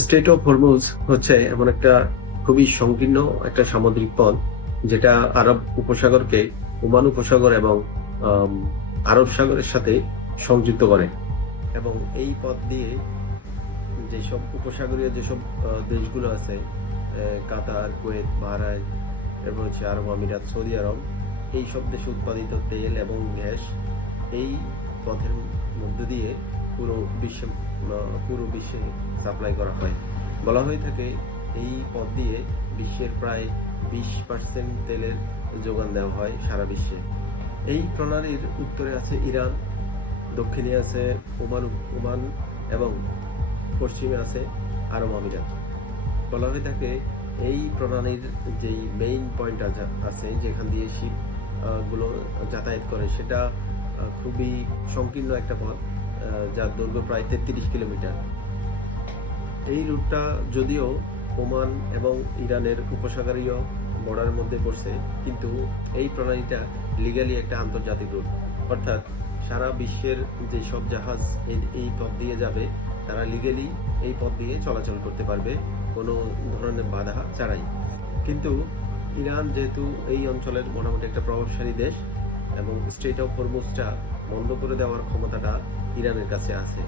Straight of Hormuz হচ্ছে এমন একটা খুবই সংকীর্ণ একটা সামুদ্রিক পথ, যেটা আরব উপসাগরকে ওমান উপসাগর এবং আম, আরব সাগরের সাথে সংযুক্ত করে। এবং এই পথ দিয়ে যেসব উপসাগরীয় যেসব দেশগুলো আছে, কাতার, কুয়েত, বাহরাইন, এরপর হচ্ছে আরব আমিরাত, সৌদি আরব, এই সব দেশে উৎপাদিত তেল এবং গ্যাস এই পথের মধ্য দিয়ে পুরো বিশ্বে সাপ্লাই করা হয়। বলা হয়ে থাকে এই পথ দিয়ে বিশ্বের প্রায় 20% তেলের যোগান দেওয়া হয় সারা বিশ্বে। এই প্রণালীর উত্তরে আছে ইরান, দক্ষিণে আছে ওমান ওমান এবং পশ্চিমে আছে আরব আমিরাত। বলা হয়ে থাকে এই প্রণালীর যেই মেইন পয়েন্ট আছে, যেখান দিয়ে শিপ গুলো যাতায়াত করে, সেটা খুবই সংকীর্ণ একটা পথ, যার দৈর্ঘ্য প্রায় 33 কিলোমিটার। এই রুটটা যদিও ওমান এবং ইরানের উপসাগরীয় বর্ডারের মধ্যে পড়ছে, কিন্তু এই প্রণালীটা লিগালি একটা আন্তর্জাতিক রুট। অর্থাৎ সারা বিশ্বের যে সব জাহাজ এই পথ দিয়ে যাবে, তারা লিগালি এই পথ দিয়ে চলাচল করতে পারবে কোনো ধরনের বাধা ছাড়াই। কিন্তু ইরান যেহেতু এই অঞ্চলের মোটামুটি একটা প্রভাবশালী দেশ, এবং স্ট্রেইট অফ হরমুজটা বন্ধ করে দেওয়ার ক্ষমতাটা ইরানের কাছে আছে।